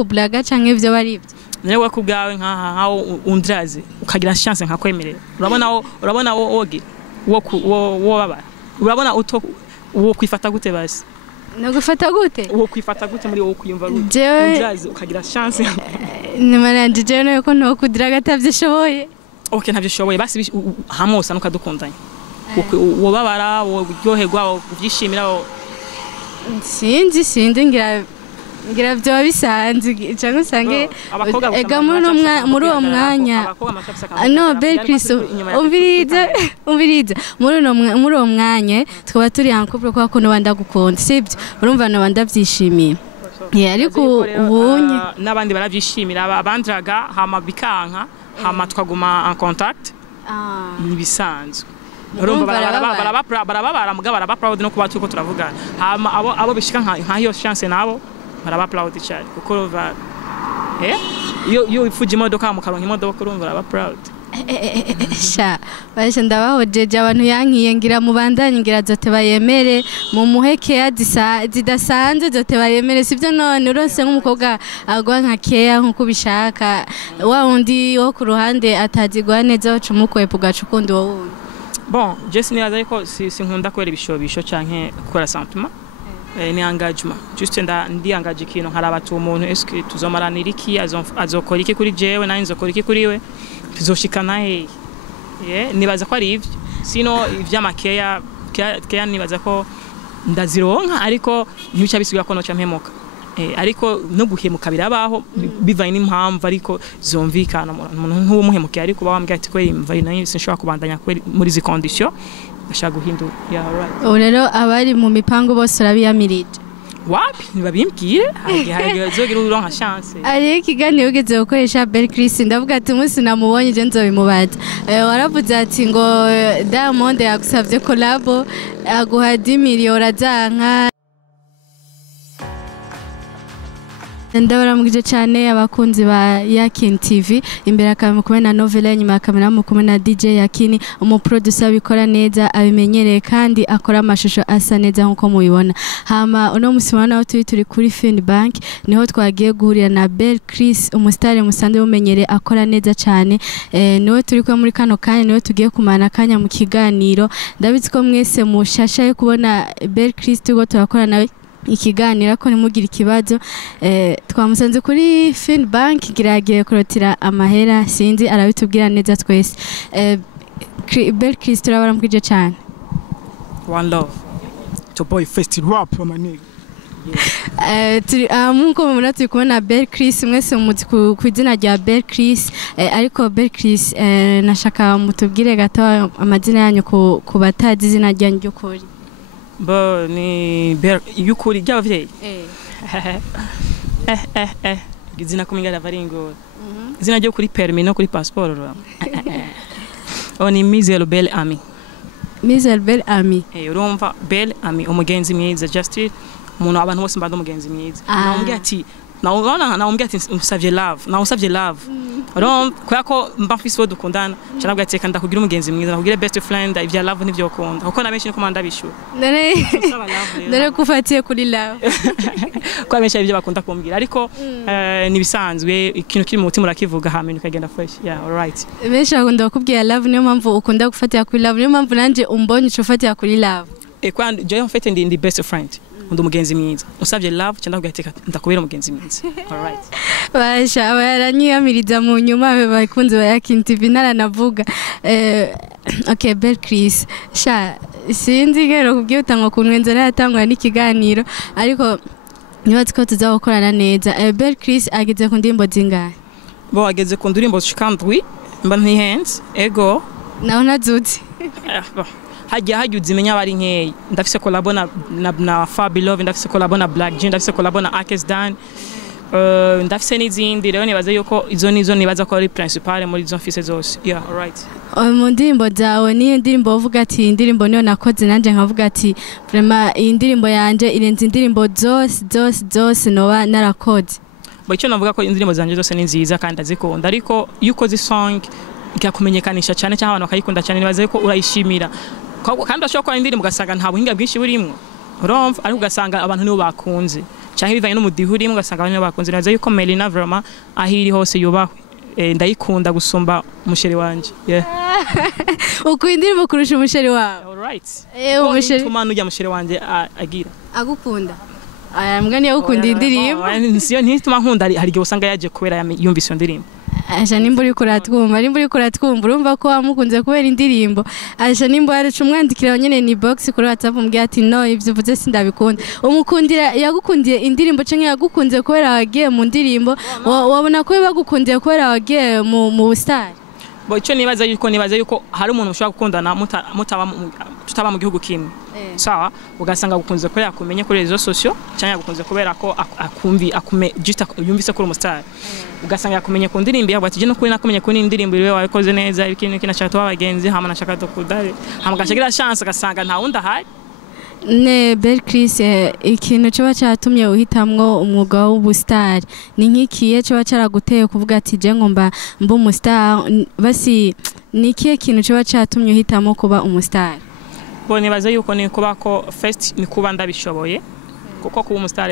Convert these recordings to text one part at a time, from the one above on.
kublaga canke ivyo bari ivyo newe kubgawe nka undraze ukagira chance nka kwemerera urabona oge wo babara urabona uto wo kwifata gute basi no gufata gute wo kwifata gute muri wo kuyumva gute undraze ukagira chance nimaranje je no ko no kudira gatavyishoboye okay ntavyishoboye basi hamosa nukadukundanya wo babara wo ryoherwa uvyishimira sinzi ngira byo bisanzwe cyangwa usange ega muri uwo mwanya no Belkris umviriza muri uwo mwanya twaba turi hankubwo kwa kuno wanda gukunda sibyo urumva no wanda byishimiye ariko ubunye n'abandi baravyishimira abandraga hama bikanka hama twaguma en contact nibisanzwe urumva barababara muga baraba proud no kuba tuko turavugana hama abo bishika nka hiyo chance nabo baraba proud cyane kuko ruva yo ifuje imodoka mu karonka imodoka urumva baraba proud sha bashe ndabahojeje abantu yankiye ngira mubandanye ngira zote bayemere mu muheke zidasanze zote bayemere sivyo none uronse nk'umukobwa agwa nka keya nkuko bishaka wa undi wo ku ruhande atazigwa neza wacu mukwepo gacukundi wo wundi bon just ni aziko sinkunda kwera ibishobisho canke gukora sentiment ni engagement juste ndi engage kino harabatu umuntu eske tuzomaranira iki azokora iki kuri jewe nanje nzokora iki kuri we tuzoshikana nibaza ko ari ivyo sino ivy'amakeya nibaza ko ndazironka ariko ntibica bisubira ko noca mpemuka ariko no guhemuka birabaho bivanye n'impamvu ariko zomvikana umuntu nk'uwo muhemukiye ariko bawambye ati ko imva nayo sinshobora kubandanya muri zi condition ashaka guhindura rero abari mu mipango bose urabiyamirije wapi nibabimbwire hage zogira uronka chance ari ikiganiro ugeze gukoresha Belkris ndavuga ati umunsi namubonye je nzobimubaza waravuze ati ngo Diamond yagusavye Corrabo aguha 10 miliyoni azanka ndabaramugije cyane abakunzi ba Yakini TV imbere akaba kumwe na Novela nyuma kamera mu kumwe na DJ Yakini umuproducer bikora neza abimenyereye kandi akora amashusho asa neza nkuko mubibona hama uno musimana aho turi kuri Fin Bank niho twagiye guhurira na Belkris umustare musanzwe bumenyereye akora neza cyane niwe turi kwa muri kano kanya niwe tugiye kumana kanya mu kiganiro ndabizi ko mwese mushasha yo kubona Belkris tugo turakora nawe ikiganira ko nimugira ikibazo twamusanze kuri Fin Bank giragiye kurotira amahera sinzi arabitubwira neza twese Belkris turabaramukije cyane one love to boy first rap my nigga turi munko mumuna turi kubona Belkris mwese umuzi ku izina rya Belkris ariko Belkris nashaka mutubwire gato amazina yanyu ku batazi izina ryanyu ry'ukuri bo ni yukuri ry'abavyeyi izina kuminga lavaringo izina ryo kuri permis no kuri passeport oni Mizel Bel Ami urumva Bel Ami umugenzi mwiza just umuntu abantu bose mbanda umugenzi mwiza naombye ati naombye ati usavye love urumva ko mbafise dukundana cyangwa gateka ndakugira umugenzi mwiza nakugira best friend ivya love nivyo ukunda kuko nabenshi niko manda bishura none kufatiye kuri love ko abenshi ivyo bakunda kumbwira ariko nibisanzwe ikintu kiri mu mutima urakivuga hama ukagenda fresh alright benshi bakunda bakubwira love niyo mpamvu ukunda gufatira kuri love niyo mpamvu nanje umbonye ucufatira kuri love kwandi je mfete ndi best friend undi umugenzi mwiza usavye love cyangwa ugateka ndakubera umugenzi mwiza alright basha baranyiyamiriza mu nyuma bakunze ba Yakini TV naranavuga okay Belkris sha sinzi gero kubwiye utangwa kunwenza natangwa n'ikiganiro ariko nibazi ko tuzakorana neza Belkris ageze ku ndimbo zingahe bo ageze ku ndimbo shikandwi mba ntihenze ego naho nazuzi hajya uzimenya bari nkeyi ndafise Corrabo na Fabilove ndafise Corrabo na Black Jean ndafise Corrabo na Akesdan ndafise n'izindi rero nibaza yuko izo nibaza ko ari principal muri izo mfise zose alright mu ndirimbo zawe ni indirimbo uvuga ati indirimbo niyo nakoze nanje nkavuga ati vraiment iyi ndirimbo yanje irenze indirimbo zose noba narakoze bo icyo navuga ko indirimbo zanje zose ni nziza kandi azikunda ariko yuko zi song ikakumenyekanisha cyane cyangwa abantu bakayikunda cyane nibaza yuko urayishimira kandi ashobora ko indirimbo ugasanga nta buhinga bwinshi burimo urumva ariko ugasanga abantu nibo bakunze canke bivanye n'umudiho urimo ugasanga abantu bakunze neza yuko Melina vraiment ahiri hose yubahwe ndayikunda gusumba umusheri wanje ukunda indirimbo kurusha umusheri wawe alright umusheri tumana ujya musheri wanje agira agukunda mbwa niyo ukunda indirimbo siyo ntituma nkunda hari igihe usanga yaje kubera yumvise iyo ndirimbo aje nimba uri kuratwumva urumva ko wamukunze kubera indirimbo aje nimba yaracu umwandikira nyene ni box kuri WhatsApp umbwiye ati no ivyo uvuze sindabikunda umukundira yagukundiye indirimbo canke yagukunze kubera wagiye mu ndirimbo wabona ko bagukundiye kubera wagiye mu star bo ico nibaza yuko hari umuntu ushobora gukundana tutaba mu gihugu kimwe sawa ugasanga gukunze kubera yakumenye kuri rezo sociaux cyangwa yagukunze kubera ko just yumvise kuri umustar ugasanga yakumenye ku ndirimbo yawe ati je no kuri nakumenye ku ndirimbo iwe wabikoze neza ikintu kinashaka tuba abagenzi hama nashaka dokudare hama gashagira chance gasanga nta wundi ahari ne Belchris ikintu cyo cyatumye uhitamwo umwuga w'ubustar ni nkikiye cyo cyaraguteye kuvuga ati je ngomba mba umustar basi nikiye kintu cyo cyatumye uhitamo kuba umustar bo nibaze yuko ni kuba ko first ni kuba ndabishoboye kuko kuba umustar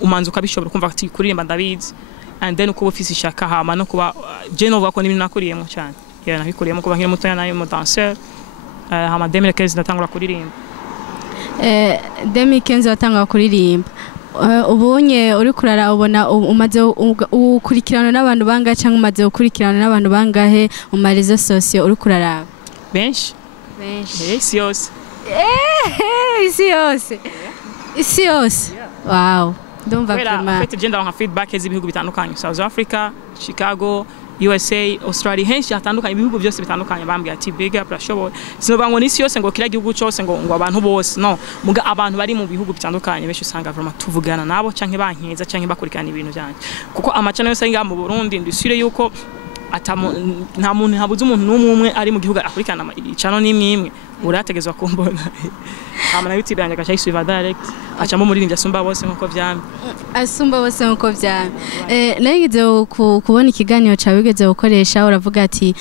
umanza ukabishobora kumva ati kuririmba ndabizi and then kuba ufise ishaka hama no kuba je no vuga ko n'ibintu nakuriyemo cyane nabikuriyemo kuba nkiri mutoya nayo mu dancer hama 2015 natangura kuririmba 2015 watanga kuririmba ubonye uri kurara ubona umaze ukurikirana n'abantu bangahe cyangwa umaze ukurikirana n'abantu bangahe mu marezo sociaux uri kurara benshi isi yose wow ndumva vraiment fait genda nka feedback z'ibihugu bitandukanye South Africa Chicago USA Australia henshi hatandukanye ibihugu byose bitandukanye bambwiye ati bega prashoboye sinoba ngo nisi yose ngo kira gihugu cyose ngo abantu bose no muga abantu bari mu bihugu bitandukanye benshi usanga vraiment tuvugana nabo canke bankeza canke bakurikirana ibintu byanje kuko amacana yose nga mu Burundi ndisire yuko nta muntu habuze umuntu n'umwe ari mu gihugu akurikirana icano n'imwe urategezwa kumbona amana YouTube yanje gacha isuiva direct acamo muri ndya sumba bose nkuko vyamye asumba bose nkuko vyamye nageze kubona ikiganiro cyawe wigeze gukoresha uravuga ati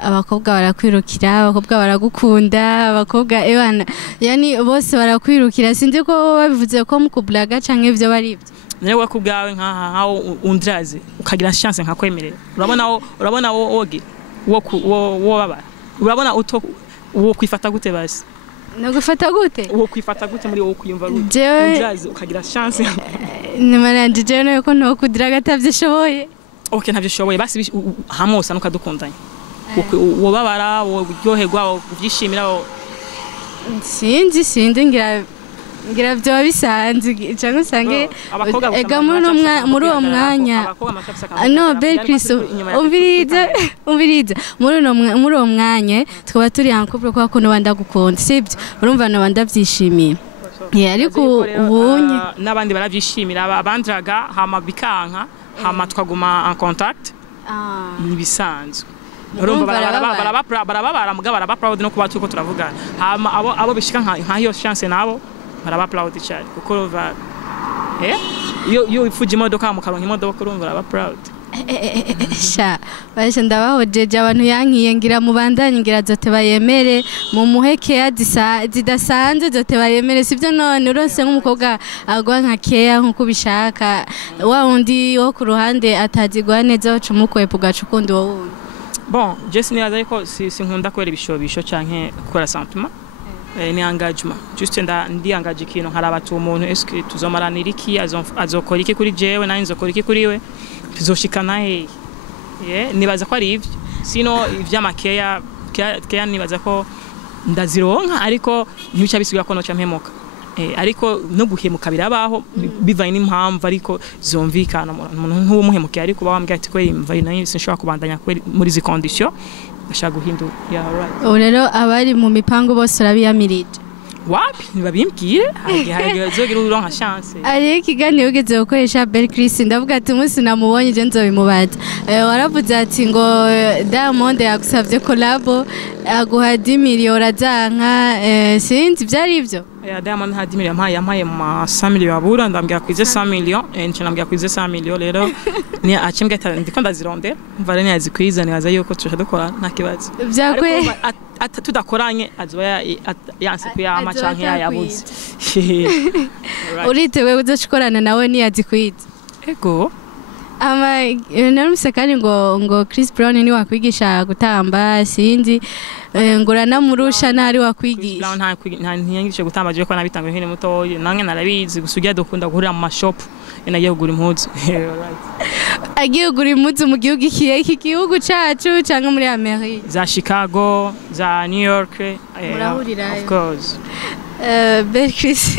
abakobwa barakwirukira abakobwa baragukunda abakobwa ebana yani bose barakwirukira sinzi ko babivuze ko mukublaga canke ivyo bari ivyo newe kubgawe nkaho undraze ukagira chance nkakwemerera urabona woge wo baba urabona uto wo kwifata gute basi nagufata gute wo kwifata gute muri wo kuyumva gute undraze ukagira chance nimaranje je no ko no kudira gatavyishoboye okay ntavyishoboye basi hamosa nukadukundanye wo babara wo ryoherwa wo byishimira sinzi ngira byo bisanzwe cyangwa usange ega muri uwo mwanya no Belchris umviriza muri uwo mwanya twaba turi hankubwo kwa kuno bandagukunda sibyo urumva no bandavyishimiye ariko ubunye nabandi baravyishimira abandraga hama bikanka hama twaguma en contact nibisanzwe urumva barababara muga barabaploud no kuba tuko turavugana hama abo bishika nka iyo chance nabo barabaploud cyane kuko uva yo ifuje imodoka mu karonka imodoka urumva barabaploud sha bashe ndabahojeje abantu yankiye ngira mubandanye ngira zote bayemere mu muheke zidasanze zote bayemere sivyo none uronse nk'umukobwa agwa nka keya nkuko bishaka wa undi wo ku ruhande atazigwa neza ucumukwepa ugacukundi wo wundi bon just ni aziko sinkunda kwera ibishobisho canke gukora sentiment ni engagement juste ndi engage ikintu harabatu umuntu eske tuzomaranira iki azokora iki kuri jewe nani nzokora iki kuri we tuzoshikana nibaza ko ari ivyo sino ivy'amakeya nibaza ko ndazironka ariko ntibica bisiga ko noca mpemuka ariko no guhemuka birabaho bivanye n'impamvu ariko zomvikana umuntu nk'umuhemukiye ariko bawambye ati ko imva nayo sinshobora kubandanya muri zi condition ashaka guhindura rero abari mu mipango bose urabiyamirije wapi nibabimbwire hage zogira uronka chance ari ikiganiro ugeze gukoresha Belchris ndavuga ati umunsi namubonye je nzobimubaza waravuze ati ngo Diamond yagusavye Corrabo aguha 10 million urazanka sinzi byari ivyo Diamond ha 10 million yampaye ma 100 million abura ndambwira kwize 100 million nje nambwira kwize 100 million rero ni acimbwe ndiko ndazirondera mvare ni azikwiza nibaza yuko tushaka dukora nta kibazo byakwe tudakoranye azoba yanse kuyama canke yayabuze uritewe uzokorana nawe niyazi kwiza ego narumvise kandi ngo Chris Brown ni wakwigisha gutamba sinzi ngo uranamurusha ntari wakwigisha nta ntiyangishe gutamba je ko nabitanga nkene muto nange narabizi gusugira dukunda guhurira mu mashop nagiye kugura impuzu agiye kugura impuzu mu gihugu iki gihugu cacu cyangwa muri Amerika za Chicago za New York murahurirayo of course Chris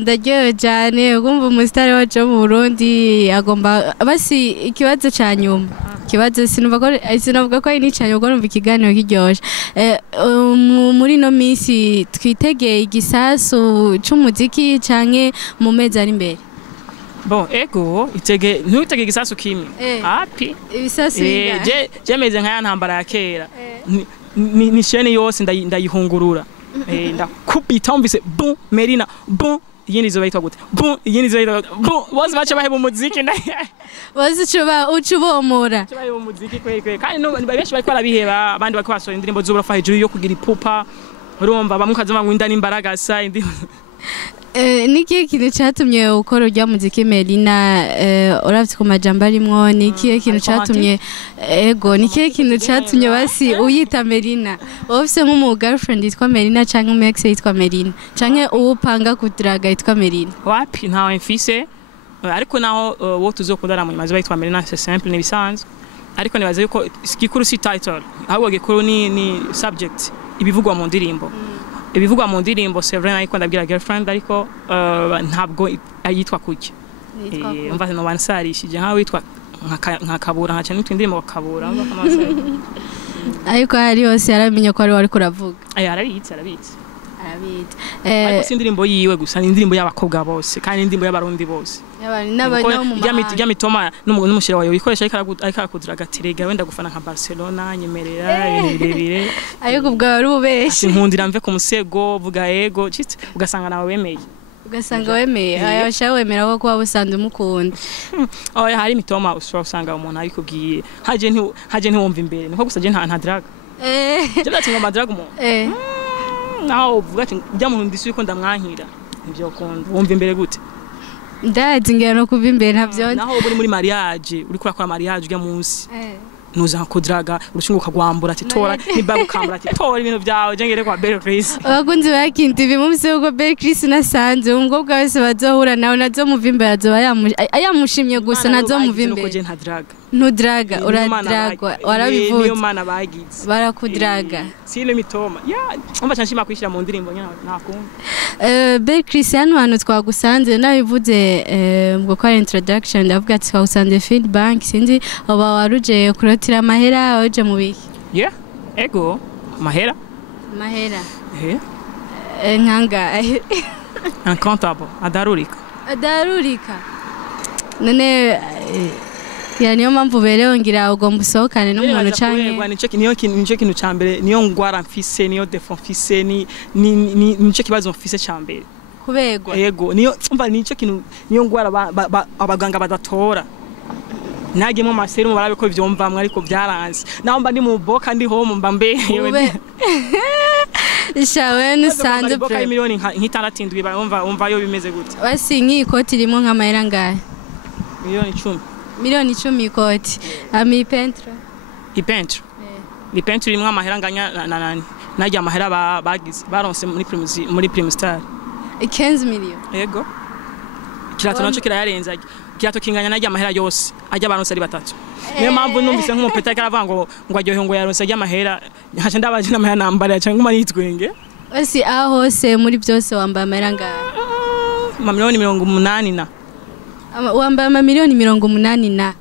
ndaryohewe cyane ugumva umusitari wacu wo mu Burundi agomba basi ikibazo cya nyuma ikibazo sinavuga ko ari n'icanye ubwo numva ikiganiro kiryoshye muri ino minsi twitegeye igisasu c'umuziki canke mu mezi ari imbere bon ego ntutege igisasu kimwe api ibisasu je meze nka ya ntambara ya kera ni shene yose ndayihungurura ndakubita umvise bum merina bum yindi zo bayitwa gute bum yindi zo bayitwa bum bose bacha baheba umuziki bose ucubomora baheba umuziki kweke kandi benshi bariko barabiheba abandi bariko basora indirimbo z'uburafa hejuru yo kugira ipupa urumva bamwe kazama ngo indani imbaraga sa niki kintu cyatumye ukora urya muziki Melina uravye ku majambo arimwo niki kintu cyatumye ego niki kintu cyatumye basi uyita Melina ofise nk'umu girlfriend yitwa Melina canke umu ex yitwa Melina canke uwupanga kudraga yitwa Melina wapi ntawe mfise ariko naho wo tuzokundana mu mazi bayitwa Melina c'est simple ni bisanzwe ariko nibaze yuko ikikuru si title ahubwo gikuru ni subject ibivugwa mu ndirimbo ibivugwa mu ndirimbo c'est vrai nayiko ndabwira girlfriend ariko ntabwo ayitwa kuki umva no bansarishije nka witwa nka kabura nka cyane indirimbo kabura ariko hari hose yaramenye ko ari wari kuravuga arabitse ariko si indirimbo yiwe gusa ni indirimbo y'abakobwa bose kandi indirimbo y'abarundi bose ya mitoma n'umushira wayo wikoresha ariko akakudira gatirega wenda gufana nka Barcelona nyemerera birebire ariko ubwo ari ubeshi nkundira mve ku musego vuga ego ugasanga nawe wemeye ayasha wemera ko kuba busanzwe mukunda hari mitoma usanga umuntu abikubwiye haje ntiwumva imbere niko gusa je nta draga je ndatinga madraga umuntu naho uvuga ati njya mu ndisi yuko ndamwankira ivyo ukunda wumva imbere gute ndazi ngera no kuva imbere ntavyo naho uri muri mariage uri kurakora mariage ujya munsi nuza kudraga urushinguka gwambura ati tora nibago kamera ati tora ibintu byawe je ngere kwa Chris abakunzi ba Yakini TV mumse uko Chris nasanze umukobwa wese bazohura nawe nazo muva imbere azoba yamushimye gusa nazo muva imbere ntudraga uradragwa warabivuze niyo mana bagize barakudraga sile mitoma umva cyanshima kwishira mu ndirimbo nakumva Chris hano twagusanze nabivuze ngo kwa introduction ndavuga ati twagusanze feedback sinzi aba waruje kurotira amahera oje mu biki ego mahera nkanga incontable adarurika none niyo mpamvu bereho ngira ugomba usohokane n'umuntu canke niyo kintu cambere niyo ngwara mfise niyo defo mfise nico kibazo mfise cambere kubegwa yego niyo umva nico kintu niyo ngwara abaganga badatora nage mu maserumu barabe ko vyomvamwe ariko byaranze naho mba ndi mu boka ndi home mba mbewe shawe nusanze boka miliyoni nk'itandatu umva yo bimeze gute basi nk'ikoti rimwe nk'amahera ngahe miliyoni 10 ikoti ami pentre ipentre rimwe amahera nganya nani najya amahera bagize baronse muri Publicite 15 million yego kirato naco kirayarenza kirato kinganya najya amahera yose ajya baronse ari batatu niyo mpamvu numvise nk'umupeta karavuga ngo aryohe ngo yaronse ajya amahera nkaje ndabaje n'amahera nambara cyangwa nguma yitwenge basi aho hose muri byose wambaye amahera ngahe miliyoni 80 na wambaye miliyoni 80 na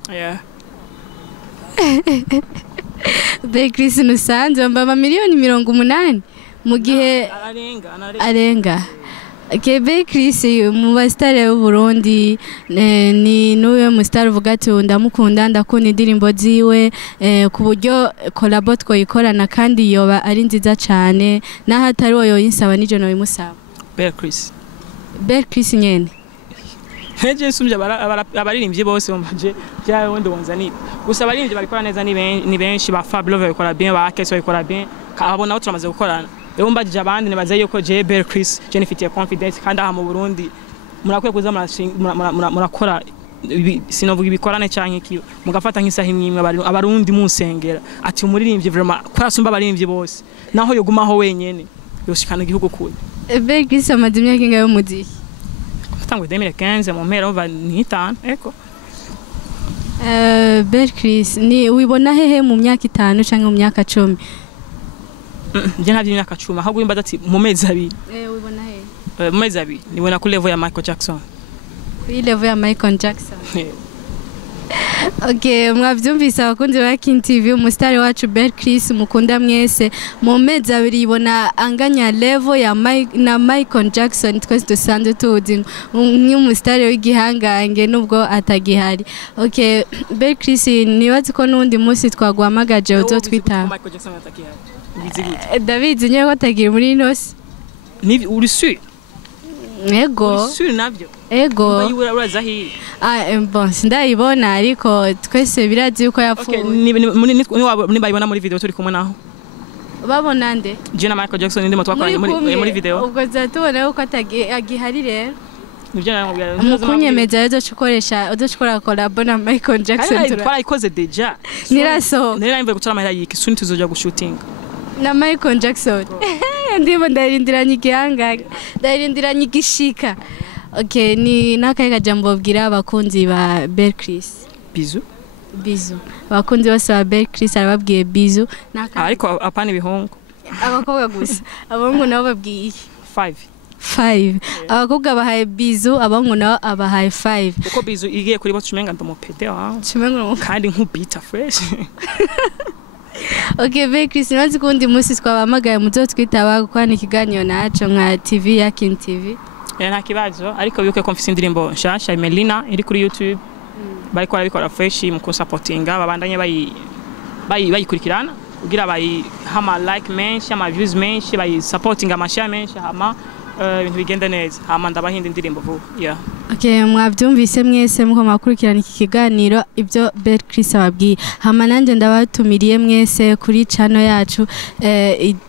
Chris nusanze wambaye miliyoni 80 mu gihe arenga Chris mu basitari b'u Burundi ni nuwe musitari uvuga ati ndamukunda ndakunda indirimbo ziwe ku buryo Corrabo twoyikorana kandi yoba ari nziza cyane naho atari wowe yinsaba n'ijoro bimusaba Chris nyene Neje sumje abaririmbyi bose umbaje byawe wundi wonzanira. Gusa abaririmbyi babikora neza ni benshi ba Fablo babikora bien ba Akese babikora bien. Kabona turamaze gukorana. Rero mbajije abandi nibaza yuko J Chris Jennifer confidence kandi aha mu Burundi murakwiye kuza murakora sinovuga ibikorane canke iki mugafata nk'isaha imwe abarundi musengera ati umuririmbyi vraiment kwasumba abaririmbyi bose naho yogumaho wenyene yoshikana igihugu kure. Bel Chris amaze imyaka ingahe mu muziki? Tangu 2015 mu mpera ova n'itanu eko. Bel Chris ni wibona hehe mu myaka 5 canke mu myaka 10? Je ntabyo imyaka 10 ahubwo imbaza ati mu mezi abiri. Wibona hehe? Mu mezi abiri nibona ku level ya Michael Jackson. Kuri level ya Michael Jackson. Okay, mwavyumvise abakunzi ba Yakini TV umusitari wacu Bel Chris mukunda mwese mu mezi abiri ibona anganya level ya na Michael Jackson twese dusanzwe tuzi nk'umusitari w'igihangange nubwo atagihari. Okay, Bel Chris nibazi ko nundi munsi twaguhamagaje uzotwita. Michael Jackson atagihari. David nyewe ko atagira muri inosi. Ni uri sûr? Ego. Uri sûr navyo? Ego. Uraza hi. Bon, ndayibona ariko twese birazi yuko yapfuye. Okay, ni bayibona muri video turi kumwe naho. Babona nde? Jina Michael Jackson ndimo twakoranye muri video. Ubwo zatubona yuko atagihari rero. Nivyo namubwira. Mukunyemeza uzocukora Corrabo na Michael Jackson. Twarayikoze deja. Niraso. Nari mvuye gutora amahera yiki suni tuzoja gushooting. Na Michael Jackson. Ndimo ndarindiranye igihangange. Ndarindiranye igishika. Okay, ni nakaye jambo bwira abakunzi ba Bel Chris. Bisous. Bisous. Abakunzi bose ba Bel Chris arababwiye bisous. Ariko apana ibihongo. Abakobwa gusa. Abahungu nabo babwiye 5. Abakobwa bahaye bisous, abahungu nabo abahaye 5. Uko bisous igiye kuri bo tumenga ndamupede wa. Tumenga kandi nkubita fresh. Okay, Bel Chris nazi kundi munsi twabamagaye muzotwitaba gukwana ikiganiro naco nka TV Yakini TV. Nta kibazo ariko bibuke ko mfise indirimbo nshasha Melina iri kuri YouTube. Bariko barabikora fresh mu kusupportinga babandanye bayikurikirana kugira hama like menshi ama views menshi supporting ama share menshi hama ibintu bigenda neza hama ndabahinda indirimbo vuba. Yeah. Okay, mwavyumvise mwese muko makurikirana iki kiganiro ibyo Bel Chris ababwiye. Hama nanje ndabatumiriye mwese kuri channel yacu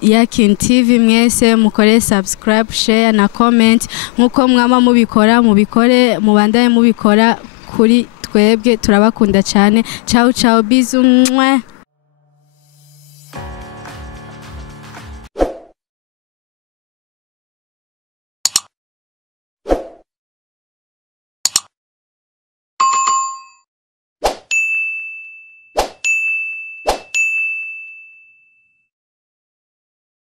Yakini TV mwese mukore subscribe, share na comment nkuko mwama mubikore mubandaye mubikora kuri twebwe turabakunda cyane. Ciao ciao bisous.